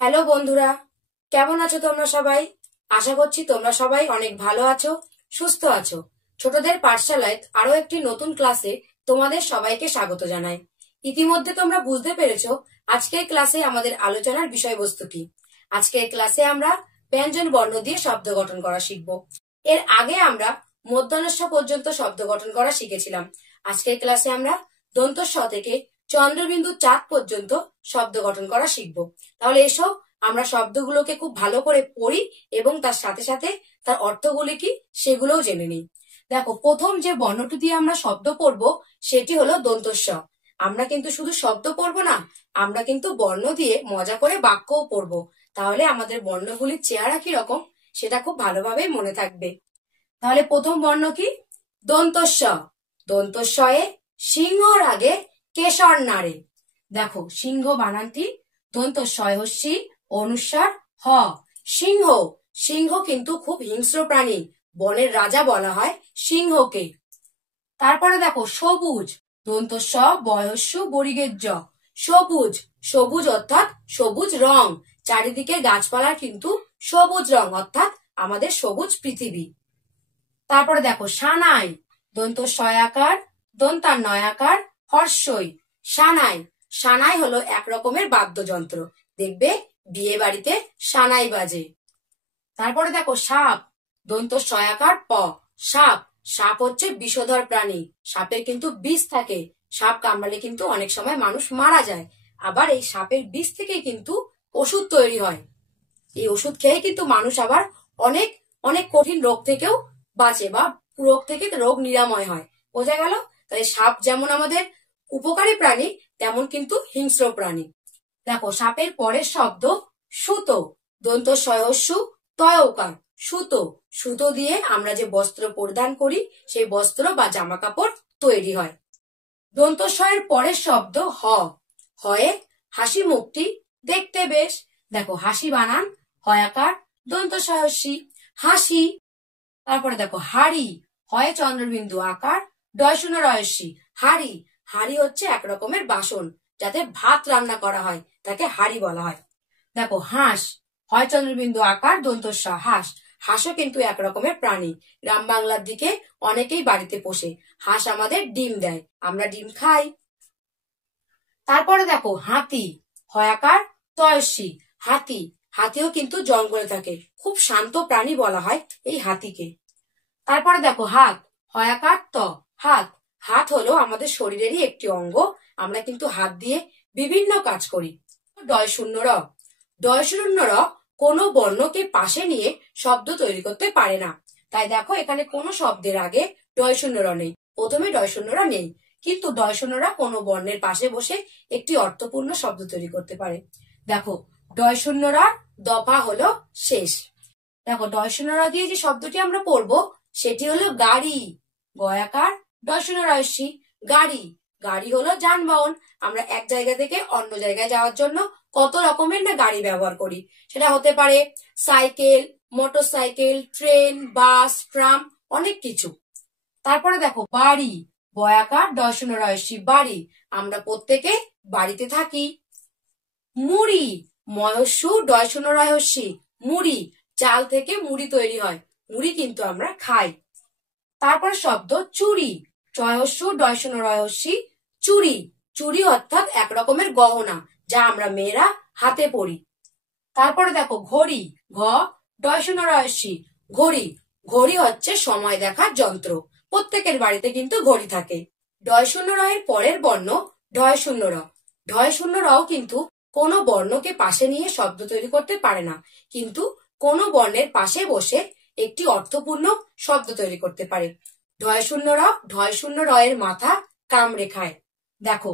Hello বন্ধুরা, কেমন আছো তোমরা সবাই? আশা করছি তোমরা সবাই অনেক ভালো আছো, সুস্থ আছো। ছোটদের পাঠশালায় আরো একটি নতুন ক্লাসে তোমাদের সবাইকে স্বাগত জানাই। ইতিমধ্যে তোমরা বুঝতে পেরেছো আজকের ক্লাসে আমাদের আলোচনার বিষয়বস্তু কি। আজকের ক্লাসে আমরা ব্যঞ্জন বর্ণ দিয়ে শব্দ গঠন করা শিখব। এর আগে আমরা মূর্ধন্য পর্যন্ত শব্দ গঠন করা শিখেছিলাম। আজকের ক্লাসে আমরা দন্ত স থেকে চন্দ্রবিন্দু চাঁদ পর্যন্ত শব্দ গঠন করা শিখব। তাহলে এসো আমরা শব্দগুলোকে খুব ভালো করে পড়ি এবং তার সাথে সাথে তার অর্থগুলি কি সেগুলোও জেনে নিই। দেখো, প্রথম যে বর্ণটি দিয়ে আমরা শব্দ পড়বো সেটি হলো দন্ত স। আমরা কিন্তু শুধু শব্দ পড়বো না, আমরা কিন্তু বর্ণ দিয়ে মজা করে বাক্যও পড়বো। তাহলে আমাদের বর্ণগুলির চেহারা কি রকম সেটা খুব ভালোভাবে মনে থাকবে। তাহলে প্রথম বর্ণ কি? দন্ত স। দন্ত সয়ে সিংহর আগে কেশর নাড়ে। দেখো, সিংহ বানানটি দন্ত সয়হস্যি অনুস্বার হ। সিংহ। সিংহ কিন্তু খুব হিংস্র প্রাণী, বনের রাজা বলা হয় সিংহকে। তারপরে দেখো সবুজ। দন্ত স বয়স্য বরিগের জ। সবুজ। সবুজ অর্থাৎ সবুজ রং। চারিদিকে গাছপালার কিন্তু সবুজ রং, অর্থাৎ আমাদের সবুজ পৃথিবী। তারপরে দেখো সানাই। দন্ত সয়াকার দন্তার নয়াকার হর্ষই। সানাই। সানাই হলো এক রকমের বাদ্যযন্ত্র, দেখবে বিয়ে বাড়িতে সানাই বাজে। তারপরে দেখো সাপ। দন্ত সয়াকার প। সাপ। সাপ হচ্ছে বিষধর প্রাণী, সাপের কিন্তু বিষ থাকে। সাপ কামড়ালে কিন্তু অনেক সময় মানুষ মারা যায়। আবার এই সাপের বিষ থেকেই কিন্তু ওষুধ তৈরি হয়। এই ওষুধ খেয়ে কিন্তু মানুষ আবার অনেক অনেক কঠিন রোগ থেকেও বাঁচে, বা রোগ থেকে রোগ নিরাময় হয়। বোঝা গেল? তাই সাপ যেমন আমাদের উপকারী প্রাণী, তেমন কিন্তু হিংস্র প্রাণী। দেখো সাপের পরের শব্দ সুতো। দন্ত সহস্যু তয়কার। সুতো। সুতো দিয়ে আমরা যে বস্ত্র পরিধান করি সেই বস্ত্র বা জামা কাপড় তৈরি হয়। দন্ত সয়ের পরের শব্দ হ। হয়ে হাসি মুখটি দেখতে বেশ। দেখো হাসি বানান হয়াকার দন্ত সহস্যি হাসি। তারপরে দেখো হাড়ি। হয় চন্দ্রবিন্দু আকার ডয়শূন্য রয়স্যি হাড়ি। হাড়ি হচ্ছে এক রকমের বাসন, যাতে ভাত রান্না করা হয়, তাকে হাড়ি বলা হয়। দেখো হাঁস। হয় চন্দ্রবিন্দু আকার দন্ত স হাঁস। হাঁসও কিন্তু এক রকমের প্রাণী, গ্রাম বাংলার দিকে অনেকেই বাড়িতে পোষে। হাঁস আমাদের ডিম দেয়, আমরা ডিম খাই। তারপরে দেখো হাতি। হয়াকার তয়স্যি হাতি। হাতিও কিন্তু জঙ্গলে থাকে, খুব শান্ত প্রাণী বলা হয় এই হাতিকে। তারপরে দেখো হাত। হয়াকার ত হাত। হাত হলো আমাদের শরীরেরই একটি অঙ্গ, আমরা কিন্তু হাত দিয়ে বিভিন্ন কাজ করি। ডয় শূন্য র। ডয় শূন্য র কোনো বর্ণকে পাশে নিয়ে শব্দ তৈরি করতে পারে না। তাই দেখো এখানে কোনো শব্দের আগে ডয় শূন্য র নেই, প্রথমে ডয় শূন্য র নেই, কিন্তু ডয় শূন্য র কোনো বর্ণের পাশে বসে একটি অর্থপূর্ণ শব্দ তৈরি করতে পারে। দেখো ডয় শূন্য র দফা হলো শেষ। দেখো ডয় শূন্য র দিয়ে যে শব্দটি আমরা পড়বো সেটি হলো গাড়ি। গয়াকার ডয়শূন্য রয়স্যি গাড়ি। গাড়ি হলো যানবাহন। আমরা এক জায়গা থেকে অন্য জায়গায় যাওয়ার জন্য কত রকমের না গাড়ি ব্যবহার করি। সেটা হতে পারে সাইকেল, মোটর সাইকেল, ট্রেন, বাস, ট্রাম, অনেক কিছু। তারপরে দেখো বাড়ি। বয়াকার ডয়শূন্য রয়স্যি বাড়ি। আমরা প্রত্যেকে বাড়িতে থাকি। মুড়ি। ময়স্যু ডয়শূন্য রয়স্যি মুড়ি। চাল থেকে মুড়ি তৈরি হয়, মুড়ি কিন্তু আমরা খাই। তারপর শব্দ চুড়ি। চয়স্যু ডয়শূন্য রয়স্যি চুড়ি। চুড়ি অর্থাৎ এক রকমের গহনা, যা আমরা মেয়েরা হাতে পরি। তারপরে দেখো ঘড়ি। ঘ ডয়শূন্য রয়স্যি ঘড়ি। ঘড়ি হচ্ছে সময় দেখার যন্ত্র, প্রত্যেকের বাড়িতে কিন্তু ঘড়ি থাকে। ডয়শূন্য রয়ের পরের বর্ণ ঢয় শূন্য র। ঢয় শূন্য রও কিন্তু কোনো বর্ণকে পাশে নিয়ে শব্দ তৈরি করতে পারে না, কিন্তু কোনো বর্ণের পাশে বসে একটি অর্থপূর্ণ শব্দ তৈরি করতে পারে। ঢয় শূন্য র। ঢয় শূন্য র এর মাথা কামড়ে খায়। দেখো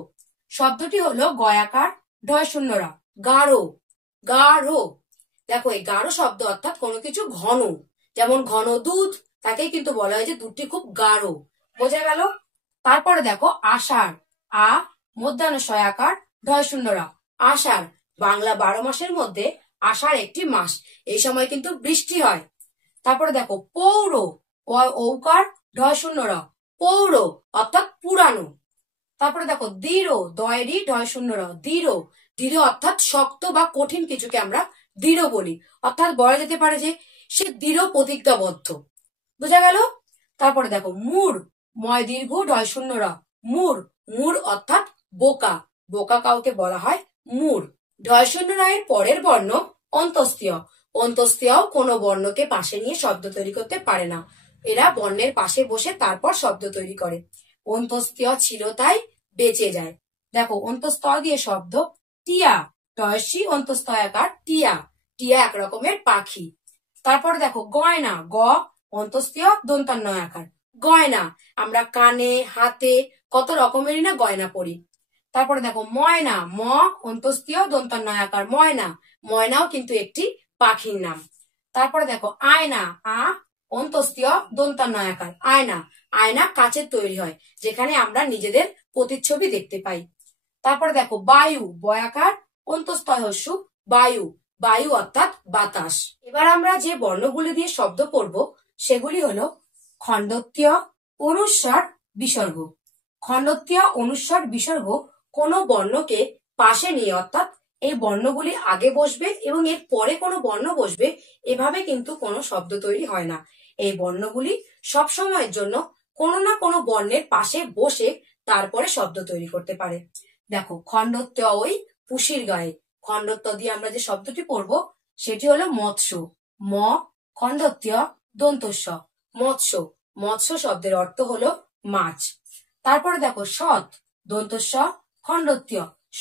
শব্দটি হলো গয়াকার ঢয় শূন্য র গাঢ়। গাঢ়। দেখো এই গাঢ় শব্দ অর্থাৎ কোনো কিছু ঘন, যেমন ঘন দুধ, তাকে কিন্তু বলা হয় যে দুধটি খুব গাঢ়। বোঝা গেল? তারপরে দেখো আষাঢ়। আ মধ্যাহ্ন সয়াকার ঢয় শূন্য র আষাঢ়। বাংলা 12 মাসের মধ্যে আষাঢ় একটি মাস, এই সময় কিন্তু বৃষ্টি হয়। তারপরে দেখো পৌর। ঔকার ঢয় শূন্য র পৌর অর্থাৎ পুরানো। তারপরে দেখো দৃঢ়। দয়েরই ঢয় শূন্য র দৃঢ়। দৃঢ় অর্থাৎ শক্ত বা কঠিন কিছুকে আমরা দৃঢ় বলি, অর্থাৎ বলা যেতে পারে যে সে দৃঢ় প্রতিজ্ঞাবদ্ধ। বোঝা গেল? তারপরে দেখো মূঢ়, ময় দীর্ঘ ঢয় শূন্য র, মূঢ়। মূঢ় অর্থাৎ বোকা, বোকা কাউকে বলা হয় মূঢ়। ঢয় শূন্য র এর পরের বর্ণ অন্তস্তীয়। অন্তস্তীয়ও কোনো বর্ণকে পাশে নিয়ে শব্দ তৈরি করতে পারে না, এরা বর্ণের পাশে বসে তারপর শব্দ তৈরি করে। অন্তস্তীয় ছিল তাই বেঁচে যায়। দেখো অন্তস্তয় দিয়ে শব্দ টিয়া, টয়সী অন্তস্তয়াকার টিয়া, টিয়া এক রকমের পাখি। তারপরে দেখো গয়না, গ অন্তস্তীয় দন্তান্বয় আকার, গয়না। আমরা কানে হাতে কত রকমেরই না গয়না পরি। তারপরে দেখো ময়না, ম অন্তস্তীয় দন্তান্বয় আকার ময়না, ময়নাও কিন্তু একটি পাখির নাম। তারপরে দেখো আয়না, আ অন্তস্তীয় দন্তান্বয় আকার আয়না, আয়না কাচের তৈরি হয় যেখানে আমরা নিজেদের প্রতিচ্ছবি দেখতে পাই। তারপরে দেখো বায়ু, বয়াকার অন্তস্তয় হস্যু বায়ু, বায়ু অর্থাৎ বাতাস। এবার আমরা যে বর্ণগুলি দিয়ে শব্দ পড়ব সেগুলি হলো খণ্ডত্বীয়, অনুস্বার, বিসর্গ। খণ্ডত্বীয়, অনুস্বার, বিসর্গ কোনো বর্ণকে পাশে নিয়ে, অর্থাৎ এই বর্ণগুলি আগে বসবে এবং এর পরে কোনো বর্ণ বসবে, এভাবে কিন্তু কোনো শব্দ তৈরি হয় না। এই বর্ণগুলি সব সময়ের জন্য কোনো না কোনো বর্ণের পাশে বসে তারপরে শব্দ তৈরি করতে পারে। দেখো খণ্ডত্ব, ওই পুষির গায়ে, খণ্ডত্ব দিয়ে আমরা যে শব্দটি পড়ব সেটি হলো মৎস্য, ম খণ্ডত্ব দন্তস্ব মৎস্য, মৎস্য শব্দের অর্থ হলো মাছ। তারপরে দেখো সৎ, দন্তস্ব খণ্ডত্ব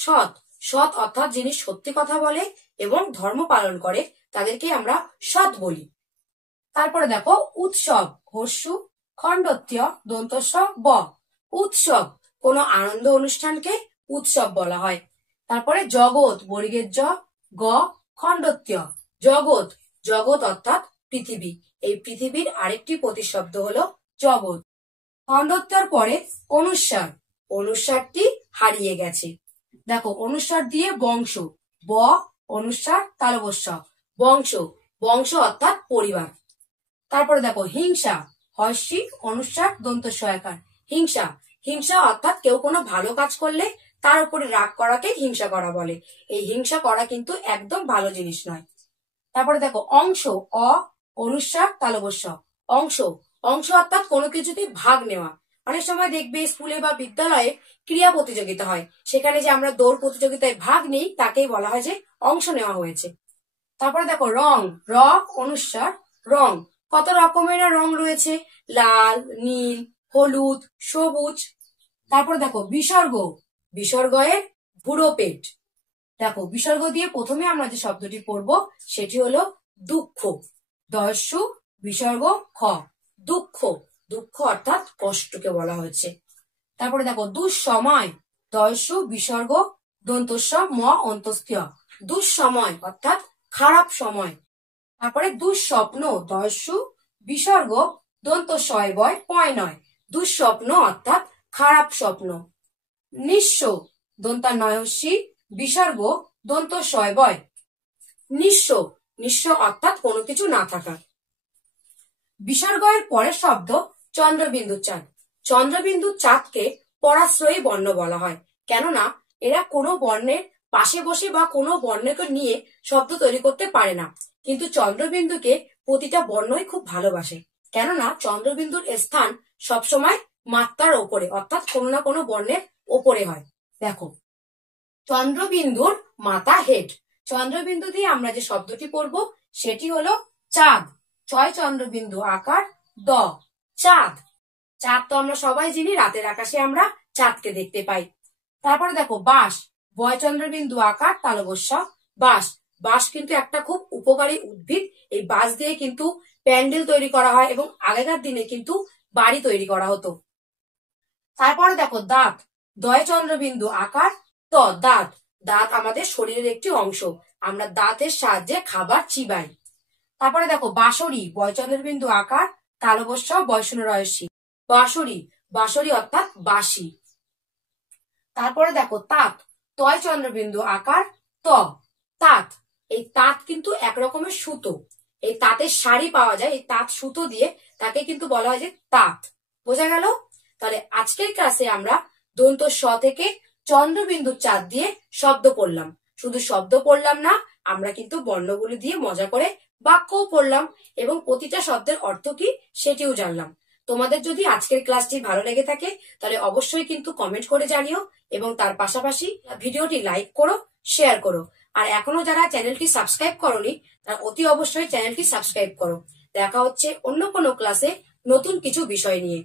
সৎ, সৎ অর্থাৎ যিনি সত্যি কথা বলে এবং ধর্ম পালন করে তাদেরকে আমরা সৎ বলি। তারপরে দেখো উৎসব, হস্যু খণ্ডত্ব দন্তস্ব ব, উৎসব কোনো আনন্দ অনুষ্ঠানকে উৎসব বলা হয়। তারপরে জগৎ, বর্গের জ, গ খণ্ডত্ব জগৎ, জগৎ অর্থাৎ পৃথিবী, এই পৃথিবীর আরেকটি প্রতিশব্দ হলো জগৎ। খণ্ডত্বের পরে অনুস্বার, অনুস্বারটি হারিয়ে গেছে। দেখো অনুস্বার দিয়ে বংশ, ব অনুস্বার তালবস্য বংশ, বংশ অর্থাৎ পরিবার। তারপরে দেখো হিংসা, হস্যি অনুস্বার দন্তস্বয়াকার হিংসা, হিংসা অর্থাৎ কেউ কোনো ভালো কাজ করলে তার উপরে রাগ করাকে হিংসা করা বলে। এই হিংসা করা কিন্তু একদম ভালো জিনিস নয়। তারপরে দেখো অংশ, অ অনুস্বার তালবস্য অংশ, অংশ অর্থাৎ কোনো কিছুতে ভাগ নেওয়া। অনেক সময় দেখবে স্কুলে বা বিদ্যালয়ে ক্রীড়া প্রতিযোগিতা হয়, সেখানে যে আমরা দৌড় প্রতিযোগিতায় ভাগ নিই তাকেই বলা হয় যে অংশ নেওয়া হয়েছে। তারপরে দেখো রং, র অনুস্বার রং, কত রকমের রং রয়েছে, লাল, নীল, হলুদ, সবুজ। তারপরে দেখো বিসর্গ, বিসর্গ এর বুড়ো পেট। দেখো বিসর্গ দিয়ে প্রথমে আমরা যে শব্দটি পড়ব সেটি হলো দুঃখ, দস্যু বিসর্গ খ দুঃখ, দুঃখ অর্থাৎ কষ্টকে বলা হয়েছে। তারপরে দেখো দুঃসময়, দস্যু বিসর্গ দন্তস্ব ম অন্তস্থ্য দুঃসময় অর্থাৎ খারাপ সময়। তারপরে দুঃস্বপ্ন, দস্যু বিসর্গ দন্তস্বয় বয় পয় নয় দুঃস্বপ্ন অর্থাৎ খারাপ স্বপ্ন। নিঃস্ব, দন্তান্বয়স্যি বিসর্গ দন্তস্বয় বয় নিঃস্ব, নিঃস্ব অর্থাৎ কোনো কিছু না থাকা। বিসর্গের পরের শব্দ চন্দ্রবিন্দু চাঁদ, চন্দ্রবিন্দু চাঁদকে পরাশ্রয়ী বর্ণ বলা হয়, কেননা এরা কোনো বর্ণের পাশে বসে বা কোনো বর্ণকে নিয়ে শব্দ তৈরি করতে পারে না, কিন্তু চন্দ্রবিন্দুকে প্রতিটা বর্ণই খুব ভালোবাসে, কেননা চন্দ্রবিন্দুর স্থান সবসময় মাত্রার ওপরে, অর্থাৎ কোনো না কোনো বর্ণের ওপরে হয়। দেখো চন্দ্রবিন্দুর মাথা হেড, চন্দ্রবিন্দু দিয়ে আমরা যে শব্দটি পড়বো সেটি হলো চাঁদ, ছয় চন্দ্রবিন্দু আকার দ চাঁদ। চাঁদ তো আমরা সবাই জানি, রাতের আকাশে আমরা চাঁদকে দেখতে পাই। তারপরে দেখো বাঁশ, বয় চন্দ্রবিন্দু আকার তালবস্য বাঁশ, বাঁশ কিন্তু একটা খুব উপকারী উদ্ভিদ, এই বাঁশ দিয়ে কিন্তু প্যান্ডেল তৈরি করা হয় এবং আগেকার দিনে কিন্তু বাড়ি তৈরি করা হতো। তারপরে দেখো দাঁত, দয় চন্দ্রবিন্দু আকার ত দাঁত, দাঁত আমাদের শরীরের একটি অংশ, আমরা দাঁতের সাহায্যে খাবার চিবাই। তারপরে দেখো বাঁশরি, বয় চন্দ্রবিন্দু আকার তালবস্য বয়সন রয়সী বাঁশরি, বাঁশরি অর্থাৎ বাঁশি। তারপরে দেখো তাঁত, তয় চন্দ্রবিন্দু আকার ত তাঁত, এই তাঁত কিন্তু একরকমের সুতো, এই তাঁতের শাড়ি পাওয়া যায়, এই তাঁত সুতো দিয়ে, তাকে কিন্তু বলা হয় যে তাঁত। বোঝা গেল? তাহলে আজকের ক্লাসে আমরা দন্ত স থেকে চন্দ্রবিন্দু চাঁদ দিয়ে শব্দ পড়লাম। শুধু শব্দ পড়লাম না, আমরা কিন্তু বর্ণগুলি দিয়ে মজা করে বাক্যও পড়লাম এবং প্রতিটা শব্দের অর্থ কি সেটিও জানলাম। তোমাদের যদি আজকের ক্লাসটি ভালো লেগে থাকে তাহলে অবশ্যই কিন্তু কমেন্ট করে জানিও এবং তার পাশাপাশি ভিডিওটি লাইক করো, শেয়ার করো। আর এখনো যারা চ্যানেলটি সাবস্ক্রাইব করোনি তারা অতি অবশ্যই চ্যানেলটি সাবস্ক্রাইব করো। দেখা হচ্ছে অন্য কোনো ক্লাসে নতুন কিছু বিষয় নিয়ে।